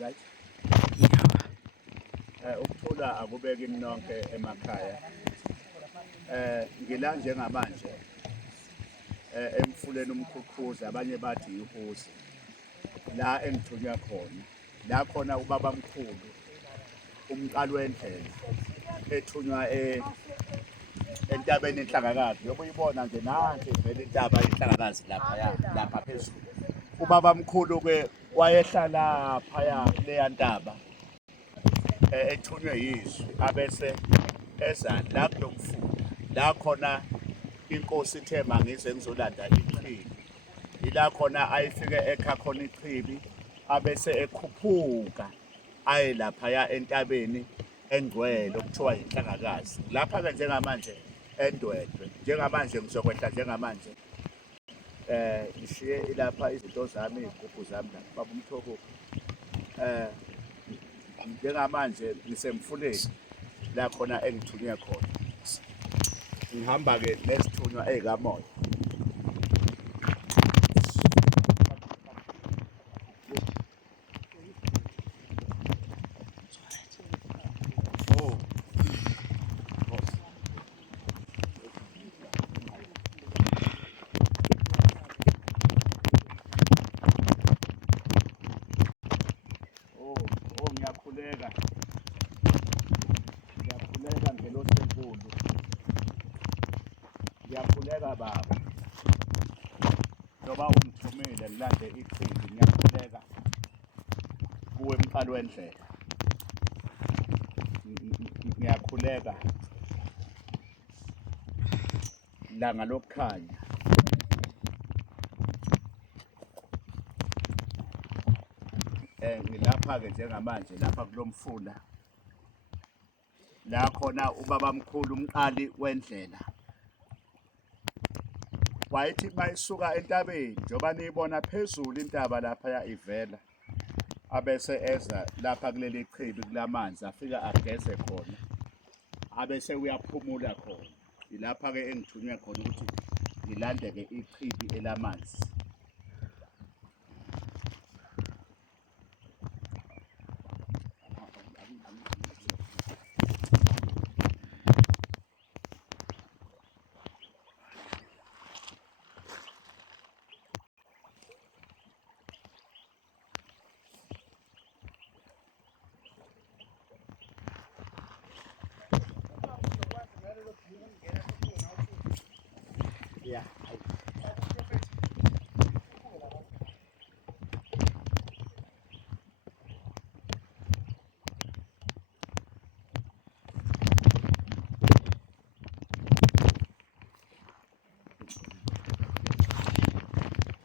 right? Ukuthula akubeki nonke emakhaya. Ngila njengamanje emfuleni umkhukhuza abanye bathi ihuzi. La engithunywa khona. La khona ubaba mkhulu umqali wendlela ethunywa entabeni enhlangakazi. Yoba uyibona nje nansi vele intaba yenhlangakazi lapha phezulu. Ubaba mkhulu-ke wayehlala phaya kuleya ntaba ethunywe yizwi abese eza la kulo mfula la khona inkosi ithe mangize ngizolanda ichibi ila khona ayifike ekha khona ichibi abese ekhuphuka aye laphaya entabeni engcwele okuthiwa yinhlangakazi lapha-ke njengamanje endwedwe njengamanje ngizokwehla njengamanje ngishiye lapha izinto zami iy'gubhu zami la baba umthoko njengamanje ngisemfuleni la khona engithunywe khona ngihamba-ke nesithunywa ey'kamoya. Ngiyakhuleka ngelosi enkulu. Ngiyakhuleka baba njengoba ungithumile ngilande ichibi ngiyakhuleka kuwe mqali wendlela. Ngiyakhuleka langa lokukhanya. Ngilapha-ke njengamanje lapha kulo mfula la khona ubaba mkhulu umqali wendlela wayethi mayisuka entabeni njengoba niyibona phezulu intaba laphaya ivela abese eza lapha kuleli chibi kulamanzi afika ageze khona abese uyaphumula khona ilapha-ke engithunywe khona ukuthi ngilandeke ichibi elamanzi. Yeah.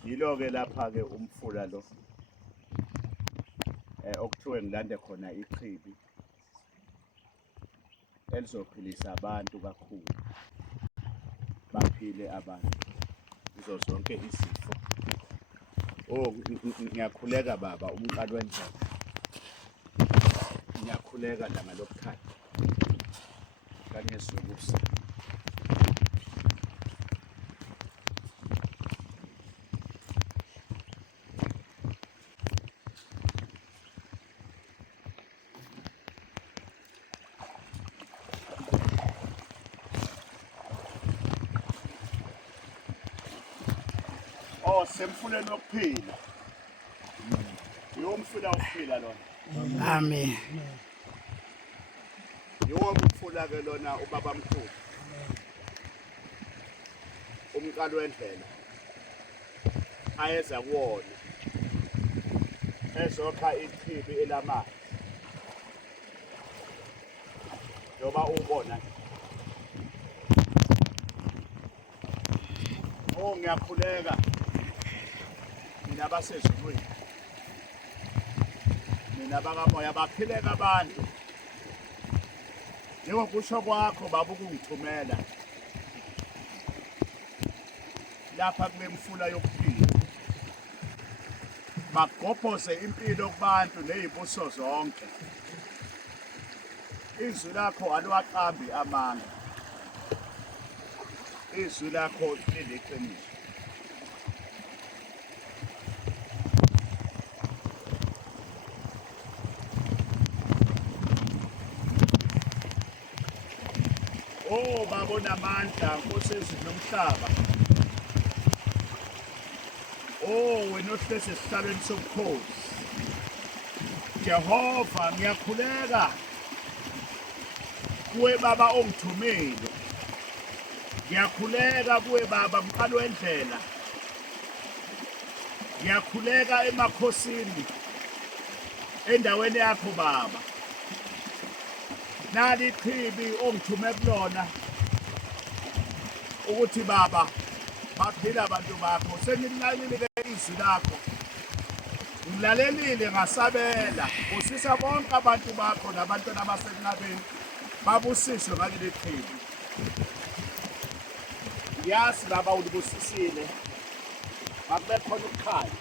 Yilo-ke lapha-ke umfula lo okuthiwe ngilande khona ichibi elizophilisa abantu kakhulu baphile abantu kuzo zonke izifo. Ngiyakhuleka baba umqali wendlela. Ngiyakhuleka langa lokukhanya kanyesukusa. Semfuleni wokuphila. Yomfula wokuphila lona. Amen. Yiwo umfula-ke lona ubaba mkhulu. Umqali wendlela. Ayeza kuwona. Ezokha ichibi elamanzi. Njengoba ubona. Ngiyakhuleka. Mina basezulwini. Mina bakamoya baphileka abantu. Njengokusho kwakho baba ukungithumela. Lapha kule mfula yokuphila. Magobhoze impilo kubantu nezibuso zonke. Izwi lakho aliwaqambi amanga. Izwi lakho liliqiniso. Oh Baba onamandla, Nkosi yezulu nomhlaba. Oh wena ohlezi esihlalweni sobukhosi. Jehova ngiyakhuleka kuwe Baba ongithumile. Ngiyakhuleka kuwe Baba mqali wendlela. Ngiyakhuleka emakhosini endaweni yakho Baba. Nali ichibi ongithume kulona ukuthi Baba baphila abantu bakho. Sengilalile izwi lakho. Ngilalelile ngasabela. Usisa bonke abantu bakho nabantwana abasenqabeni babusiswe ngaleli chibi. Yazi Baba ulibusisile. Akube khona ukukhanya.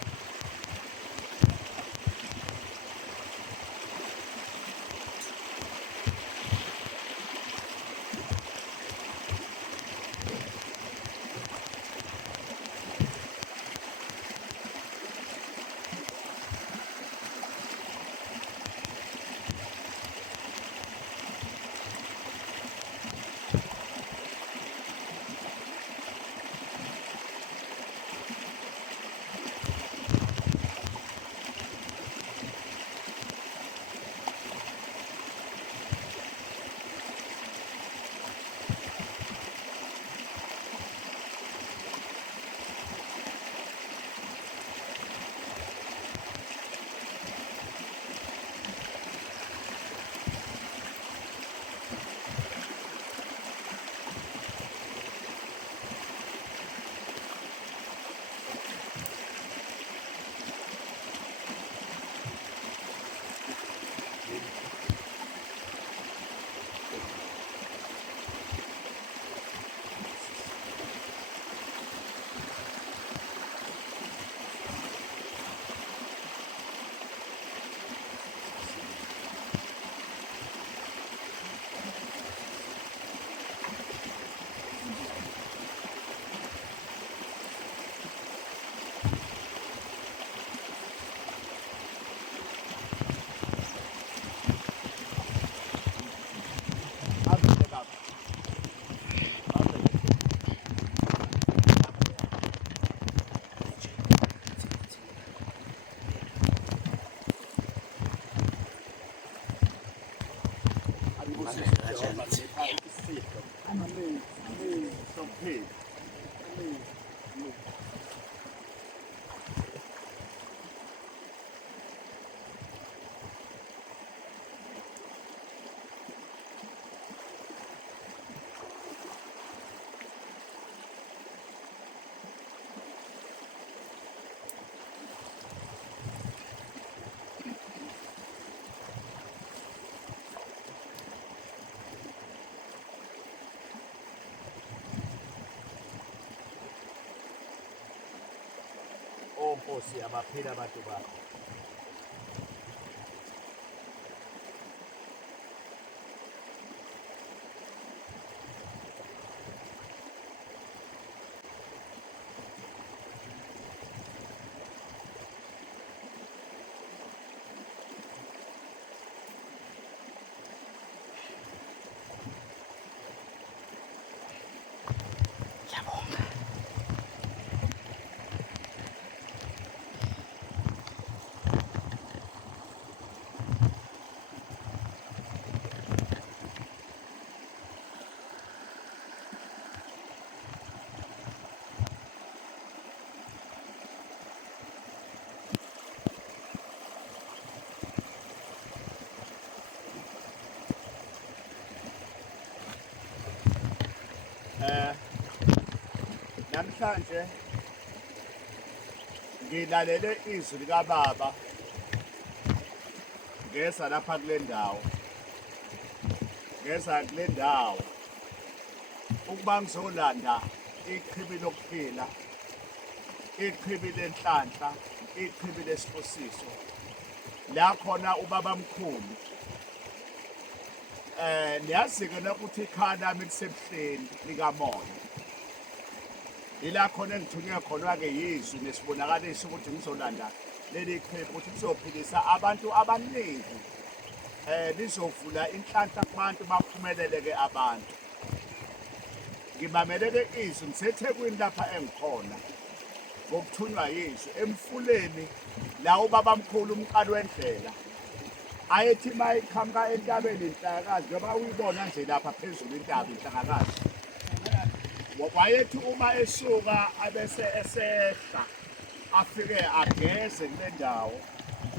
Oh Nkosi abaphila abantu bakho. Namhlanje ngilalele izwi likaBaba ngeza lapha kule ndawo. Ngeza kule ndawo ukuba ngizolanda ichibi lokuphila, ichibi lenhlanhla, ichibi lesibusiso. La khona ubaba mkhulu niyazi-ke ukuthi ikhaya lami lisebuhleni likamoya. Ila khona engithunywe khona-ke yizwi nesibonakaliso ukuthi ngizolanda leli chibi ukuthi lizophilisa abantu abaningi. Lizovula inhlanhla kubantu baphumelele-ke abantu. ngimameleke izwi ngiseThekwini lapha engikhona ngokuthunywa yizwi emfuleni la ubabamkhulu umqali wendlela ayethi mayiqhamuka entabeni inhlakazi njengoba uyibona nje lapha phezulu intaba inhlakazi wayethi uma esuka abese esehla afike ageze kule ndawo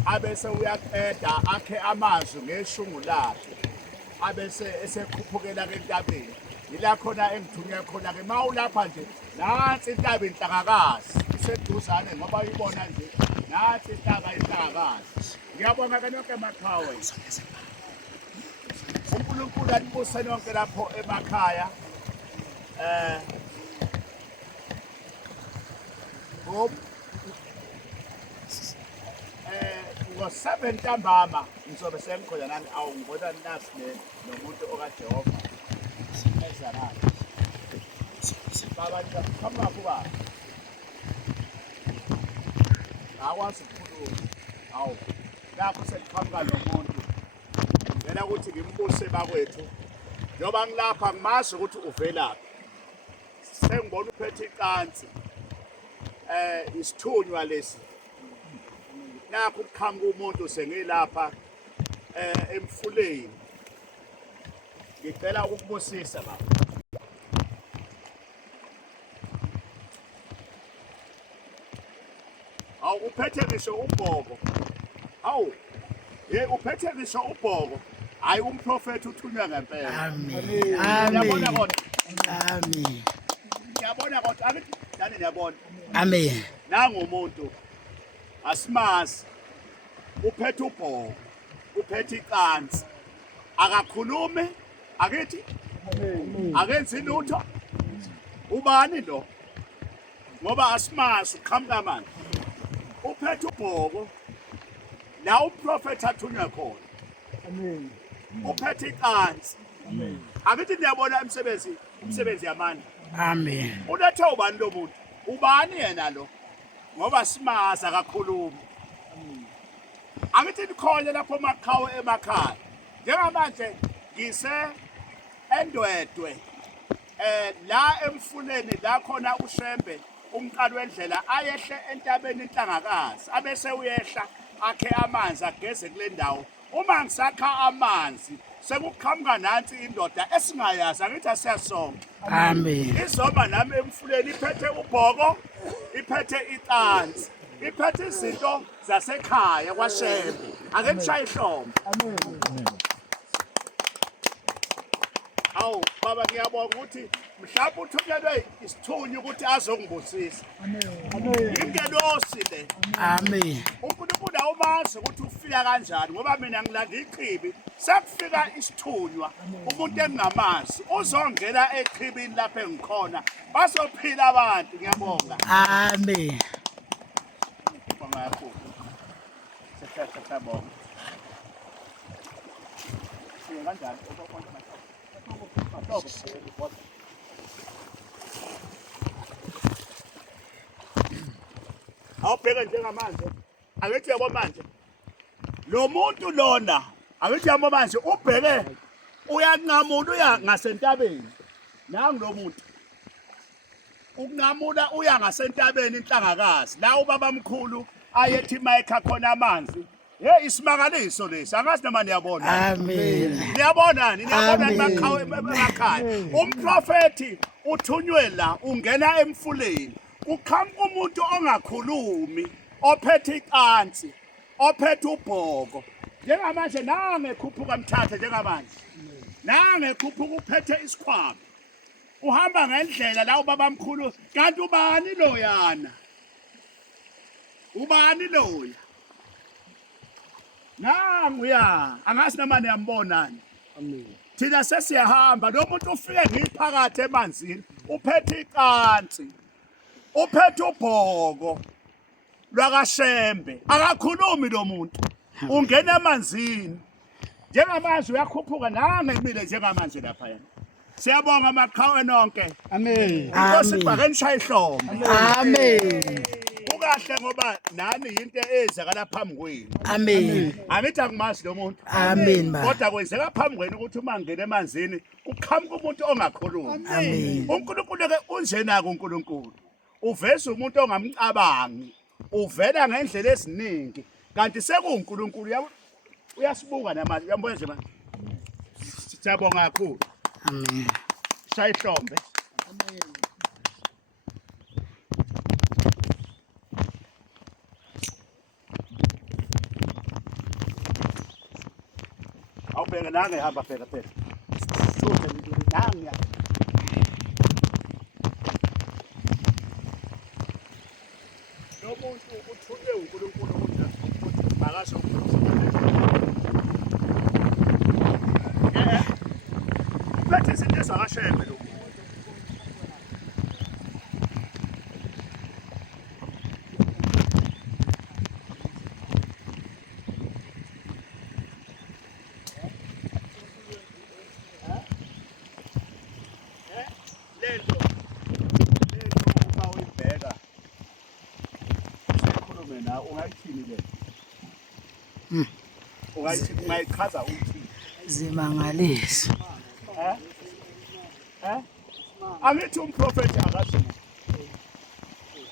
abese uyaqeda akhe amazwi ngeshungu lakhe abese esekhuphukela kentabeni ila khona engithunywe khona ke mawulapha nje nansi intaba inhlakazi iseduzane ngoba uyibona nje nansi intaba inhlakazi ngiyabonga ke nonke emaqhawe uNkulunkulu anibuse nonke lapho emakhaya ngo-7 ntambama ngizobe sengikhona nani ngibona nasi nomuntu okaJehova ezanayo baba ngikhamba kuba akwazi ukukhuluma lapho sekuqhamuka nomuntu ngena ukuthi ngimbuse bakwethu njengoba ngilapha ngimazi ukuthi uvelaphi sengibona uphethe icansi isithunywa lesi nakho ukuqhamuka umuntu sengilapha emfuleni ngicela ukubusisa baba uphethe ngisho ubhoko uphethe ngisho ubhoko hayi umprofeti uthunywa ngempela Amen. Ngiyabona kodwa Amen. ngiyabona kodwa angithi nani ngiyabona Amen. nangumuntu asimazi uphethe ubhoko uphethe icansi akakhulume akithi akenzi lutho ubani lo ngoba asimazi uqhamuka manje uphethe ubhoko la umprofeti athunywa khona Amen. uphethe icansi akithi niyabona umsebenzi yamandla Amen. ulethe ubani lo muntu ubani yena lo ngoba simazi akakhuluma angithi nikhona lapho maqhawe emakhaya njengamanje ngise endwedwe la emfuleni la khona uShembe umqali wendlela ayehle entabeni inhlangakazi abese uyehla akhe amanzi ageze kule ndawo uma ngisakha amanzi sekuqhamuka nansi indoda esingayazi angithi asiyasonke Amen. izoma nami emfuleni iphethe ubhoko iphethe icansi iphethe izinto zasekhaya kwaShembe ake ngishaye ihlombe baba ngiyabonga ukuthi mhlawumbe uthunyelwe isithunywa ukuthi azongibusisa ingelosi le Amen. uNkulunkulu awumazi ukuthi ufika kanjani ngoba mina ngilanda ichibi sekufika isithunywa umuntu engingamazi uzongena echibini lapha engikhona bazophila abantu ngiyabonga Amen. bangakho sesiyabonga kanjani awubheke njengamanje akithi yabo manje lo muntu lona akithi yabo manje ubheke uyanqamula uya ngasentabeni nangu lo muntu ukunqamula uya ngasentabeni inhlangakazi la ubabamkhulu ayethi mayekha khona amanzi isimangaliso lesi angazi noma niyabona Amen. niyabonani emakhaya umprofeti uthunywe la ungena emfuleni kuqhamuka umuntu ongakhulumi ophethe icansi ophethe ubhoko njengamanje nangekhuphuka mthathe njengamanje nangekhuphuka uphethe isikhwama uhamba ngendlela la ubabamkhulu kanti ubani loyana ubani loya nanguya angazi noma niyambonani thina sesiyahamba lo muntu ufike ngiphakathi emanzini uphethe icansi uphethe ubhoko lwakaShembe akakhulumi lo muntu ungena emanzini njengamanje uyakhuphuka nangemile njengamanje lapha yena siyabonga amaqhawe nonke Amen. inkosi ibhake nishaya ihlombe Amen. kukahle ngoba nani into ezakala phambi kwenu. Amen. Angithi akumazi lo muntu. Amen ba. Kodwa kwenzeka phambi kwenu ukuthi uma ngene emanzini kuqhamuka umuntu ongakhulumi. Amen. uNkulunkulu ke unjena kuNkulunkulu. Uveza umuntu ongamcabangi. Uvela ngendlela eziningi. Kanti sekuNkulunkulu uyasibuka namanje. Uyambona nje manje. Siyabonga kakhulu. Amen. Shaya ihlombe. Awubheka nange hamba phela phela. Suthe nange. Lo muntu uthunywe uNkulunkulu ukuthi makasho uphethe izinto ezakashembe lo. Lento uma uyibheka usekhulume na ungayithini le? Ungayithini ungayichaza uthi Zimangalisi. Angithi umprofeti akasho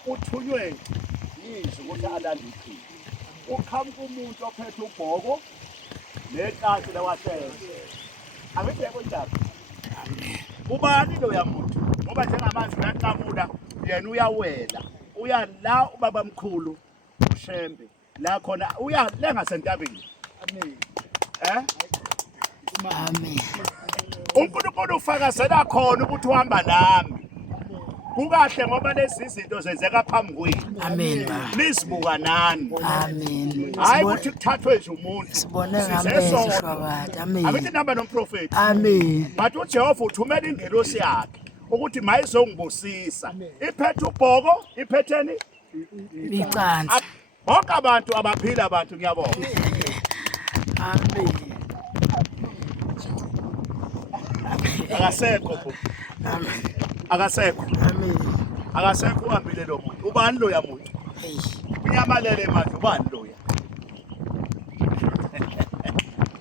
uthunywe yizwi ukuthi alande iqhinga. Uqhamuka umuntu ophethe ubhoko neqhathi lawashela. Angithi yebo njalo. Ubani lo yamuntu ngoba njengamanje uyaqabula yena uyawela uya la ubaba mkhulu ushembe la khona uya lenga sentabeni. Amen. Amen. uNkulunkulu ufakazela khona ukuthi uhamba nami. Kukahle ngoba lezi zinto zenzeka phambi kwenu. Amen ba. Nisibuka nani. Amen. Hayi ukuthi kuthathwe nje umuntu. Sibone ngamehlo shwabadi. Amen. Angithi namba nomprofeti. Amen. But uJehova uthumela ingelosi yakhe ukuthi mayizongibusisa. Iphethe ubhoko, iphetheni Icansi. bonke abantu abaphila abantu ngiyabonga. Amen. Akasekho bo. Amen. Akasekho. Amen. Akasekho uhambile lo muntu. Ubani lo yamuntu? Hey. Unyamalele manje ubani lo ya?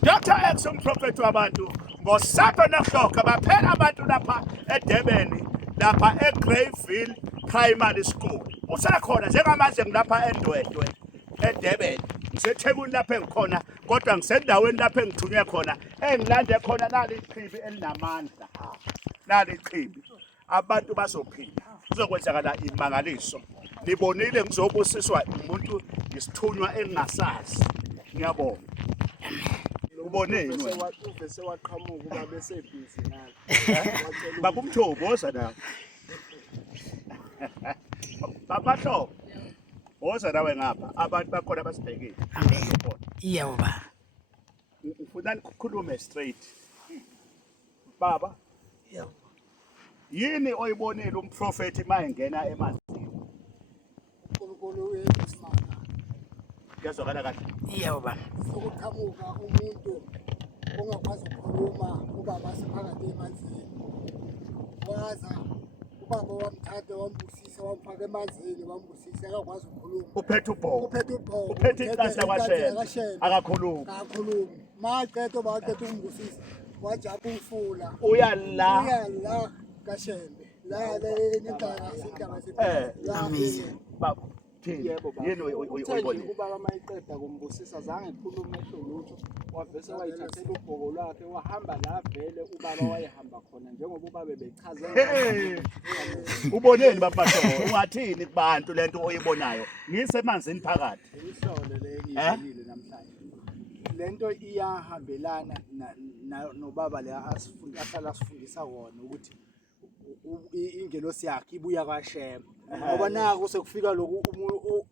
Dr. X umprofeti wabantu ngosapho nohloka baphela abantu lapha eDurban lapha eGreyville Primary School. Usekhona njengamanje ngilapha eNdwedwe eDurban. Ngisethekwini lapha engikhona kodwa ngisendaweni lapha engithunywe khona engilande khona nali iqhibi elinamandla. Nali iqhibi. Abantu bazophila. Kuzokwenzakala imangaliso. Nibonile ngizobusiswa umuntu isithunywa engingasazi. Ngiyabonga. Uboneni wena? Uvese waqhamuka uba bese busy naye. Bakumthoboza nawe. Babahlobo. Woza nawe ngapha. Abantu bakhona basibhekile. Amen. Yebo ba. Ufuna ukukhulume straight. Baba, Yebo. yini oyibonile umprofeti mayengena emanzini? uNkulunkulu uyesimanga. Ngiyazwakala kahle. Yebo ba. Sokuqhamuka umuntu ongakwazi ukukhuluma ubaba sephakathi emanzini. Waza ubaba wamthatha wambusisa wamfaka emanzini wambusisa akakwazi ukukhuluma. Uphethe ubhoko. Uphethe ubhoko. Uphethe iqasa kwashela. Akakhulumi. Akakhulumi. Maqedwe baqedwe ukumbusisa. Wajapha umfula. Uya la. Uya la kaShembe. La nendaba sindaba Amen. Baba, thini? Yebo baba. Yini Uthi oyibonile? ubaba mayiqeda kumbusisa zange ekhulume esho lutho wavese wayithathela ubhoko lwakhe wahamba la vele ubaba wayehamba khona njengoba ubaba bechaze Hey. Uboneni bafasho? Ungathini kubantu lento oyibonayo? Ngisemanzini phakathi. ihlole le ngiyilile namhlanje. Lento iyahambelana nobaba le asala sifundisa wona ukuthi ingelosi yakhe ibuya kwaShembe. Ngoba naku sekufika lokhu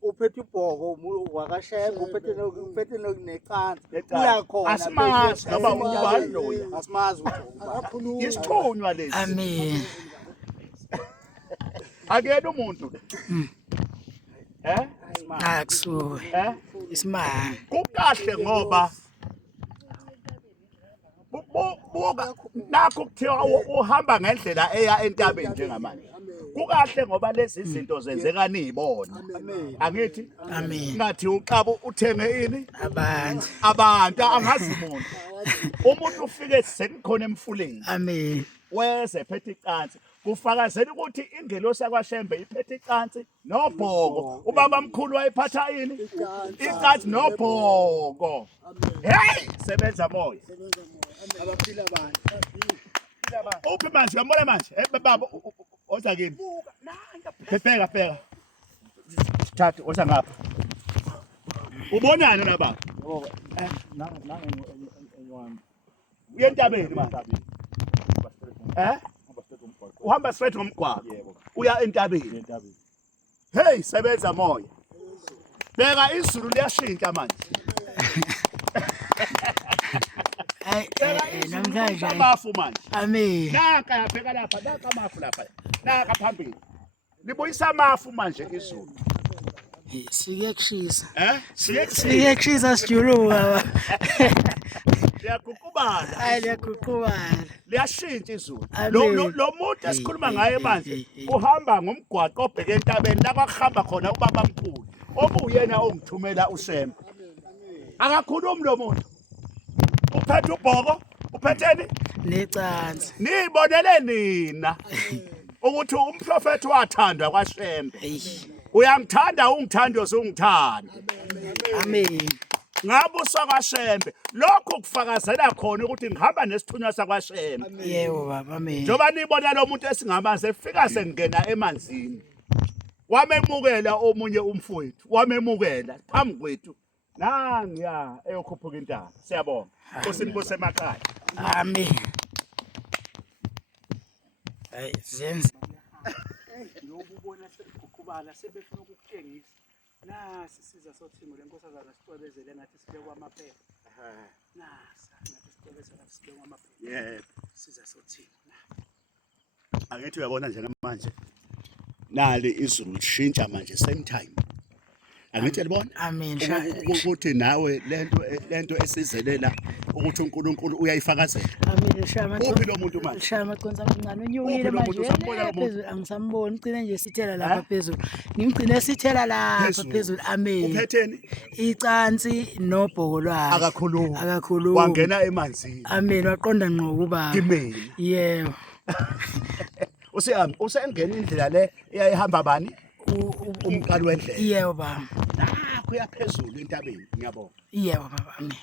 uphethe ibhoko umuntu wakaShembe uphethe necansi uyakhona Asimazi noma ubani loya. asimazi ukuthi akakhulumi. Isithunywa lesi. Amen. Akuyena umuntu. Akusuwe. Isimanga. Kukahle ngoba buka nakho kuthiwa uhamba ngendlela eya entabeni njengamanje. kukahle ngoba lezi zinto zenzeka nizibona angithi Amen. ngathi uqaba uthenge ini Abantu. angazi umuntu ufike sekukhona emfuleni Amen. weze phethe icansi kufakazela ukuthi ingelosi yakwaShembe iphethe icansi nobhoko ubaba mkhulu wayiphatha ini icansi nobhoko hey sebenza moya abaphila abantu uphi manje uyambona manje baba oza kimi bheka thathu oza ngapha ubonani na baba uye entabeni manje uhamba straight ngomgwaqo uya entabeni hey sebenza moya bheka izulu liyashintsha manje Namhlanje. amafu manje Amen. naka yabheka lapha naka amafu lapha naka phambili libuyisa amafu manje izulu Siyekushisa. siyekushisa Siyekushisa sijuluka. liyagugubala Hayi liyaguqubala. liyashintsha izulu Amen. lo muntu esikhuluma ngaye manje uhamba ngomgwaqo obheke entabeni la kwakuhamba khona ubaba mkhulu obuyena ongithumela uShembe akakhulumi lo muntu uphethe ubhoko uphetheni Necansi. nibonele nina ukuthi umprofeti wathandwa kwaShembe Hey. uyangithanda ungithanda uzungithanda Amen. ngabusa kwaShembe lokho kufakazela khona ukuthi ngihamba nesithunywa sakwaShembe Yebo baba. Amen. njoba nibona lo muntu esingamanzi efika sengena emanzini wamemukela omunye umfowethu wamemukela phambi kwethu nangiya eyokhuphuka intaba siyabonga usinibuse emakhaya Amen. Hayi zenze. Lokubona sekugqubala sebefuna ukukutshengisa nasi siza sothingo lenkosazana sicwebezele ngathi sibekwa amaphepha nasa ngathi sicwebezele ngathi sibekwa amaphepha yebo siza sothingo angithi uyabona njengamanje nali izulu lishintsha manje same time angithi libona Amen. ukuthi nawe lento esizelela ukuthi uNkulunkulu uyayifakazela Amen. Shama. uphi lo muntu manje Shama consa mncane unyukile Uphi lo muntu? manje. Usambona lo muntu? Phezulu angisamboni ngicine nje sithela lapha phezulu. Ngimgcine sithela lapha Phezulu. phezulu. Amen. uphetheni Icansi nobhoko lwakhe. akakhuluma Akakhuluma. wangena emanzini Amen. Waqonda ngqo kuba. kimina Yebo. usengena indlela le eyayihamba bani umqali wendlela Yebo baba. nakho uyaphezulu entabeni ngiyabona Yebo baba. Amen.